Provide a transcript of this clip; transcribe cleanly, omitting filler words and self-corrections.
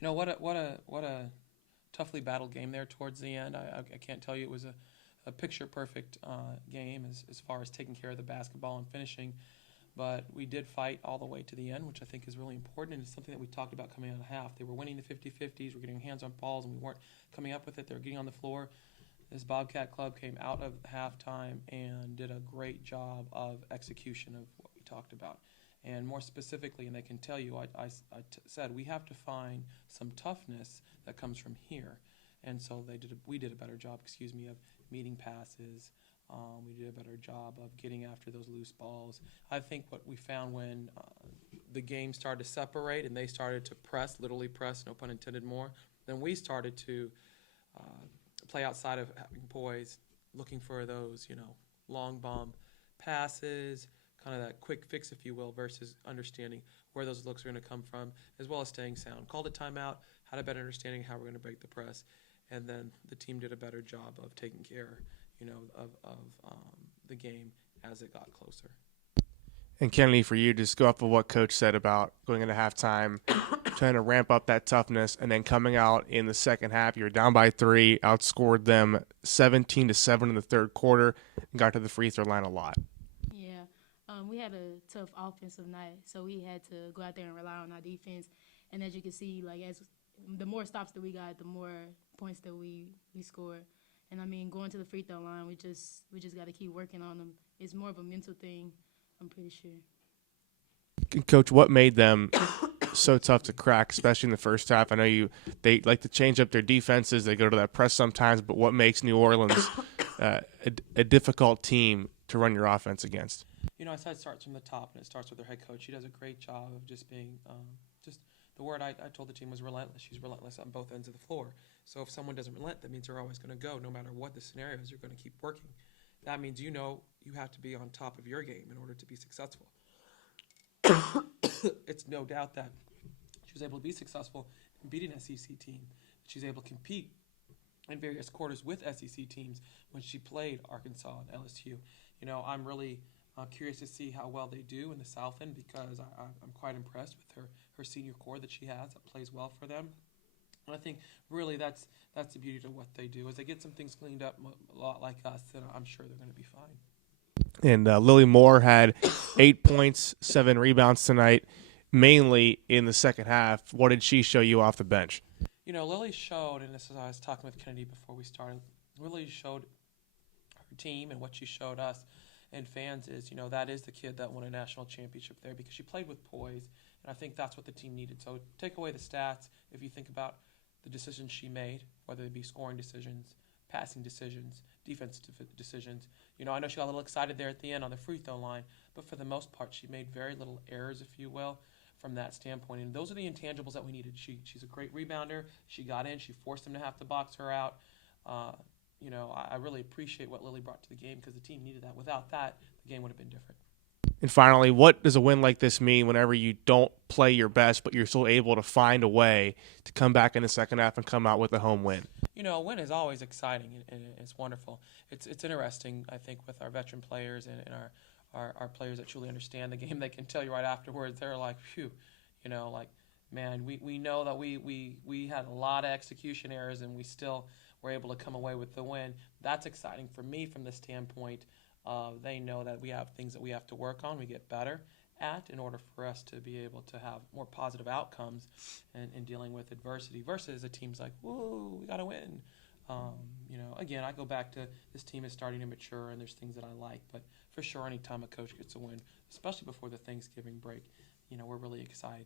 What a toughly battled game there towards the end. I can't tell you it was a picture perfect game as far as taking care of the basketball and finishing. But we did fight all the way to the end, which I think is really important, and it's something that we talked about coming out of half. They were winning the 50-50s, we're getting hands on balls, and we weren't coming up with it. They were getting on the floor. This Bobcat club came out of halftime and did a great job of execution of what we talked about. And more specifically, and they can tell you, said we have to find some toughness that comes from here. And so we did a better job, of meeting passes. We did a better job of getting after those loose balls. I think what we found when the game started to separate and they started to press, literally press, no pun intended, more, then we started to play outside of having poise, looking for those, long bomb passes, kind of that quick fix, if you will, versus understanding where those looks are going to come from, as well as staying sound. Called a timeout, had a better understanding of how we're going to break the press, and then the team did a better job of taking care of the game as it got closer. And Kennedy, for you, just go off of what Coach said about going into halftime, trying to ramp up that toughness, and then coming out in the second half, you're down by 3, outscored them 17-7 in the third quarter, and got to the free throw line a lot. Yeah, we had a tough offensive night, so we had to go out there and rely on our defense. And as you can see, as the more stops that we got, the more points that we scored. And I mean, going to the free throw line, we just got to keep working on them. It's more of a mental thing, I'm pretty sure. Coach, what made them so tough to crack, especially in the first half? I know they like to change up their defenses. They go to that press sometimes, but what makes New Orleans a difficult team to run your offense against? I said it starts from the top, and it starts with their head coach. She does a great job of just being the word I told the team was relentless. She's relentless on both ends of the floor. So if someone doesn't relent, that means they're always going to go. No matter what the scenario is, you're going to keep working. That means you have to be on top of your game in order to be successful. It's no doubt that she was able to be successful in beating an SEC team. She's able to compete in various quarters with SEC teams when she played Arkansas and LSU. I'm really curious to see how well they do in the South End because I'm quite impressed with her senior core that she has that plays well for them. And I think really that's the beauty of what they do. As they get some things cleaned up a lot like us, then I'm sure they're going to be fine. And Lily Moore had 8 points, 7 rebounds tonight, mainly in the second half. What did she show you off the bench? Lily showed, and this is I was talking with Kennedy before we started, Lily showed her team and what she showed us and fans is, that is the kid that won a national championship there because she played with poise, and I think that's what the team needed. So take away the stats, if you think about the decisions she made, whether it be scoring decisions, passing decisions, defensive decisions. I know she got a little excited there at the end on the free throw line, but for the most part, she made very little errors, if you will, from that standpoint. And those are the intangibles that we needed. She's a great rebounder. She got in. She forced them to have to box her out. I really appreciate what Lily brought to the game because the team needed that. Without that, the game would have been different. And finally, what does a win like this mean whenever you don't play your best, but you're still able to find a way to come back in the second half and come out with a home win? A win is always exciting and it's wonderful. It's interesting, I think, with our veteran players and our players that truly understand the game. They can tell you right afterwards, they're like, phew, man, we know that we had a lot of execution errors and we still were able to come away with the win. That's exciting for me from the standpoint of they know that we have things that we have to work on, we get better at in order for us to be able to have more positive outcomes in dealing with adversity versus a team's like, whoa, we got to win. Again, I go back to this team is starting to mature and there's things that I like, but for sure anytime a coach gets a win, especially before the Thanksgiving break, we're really excited.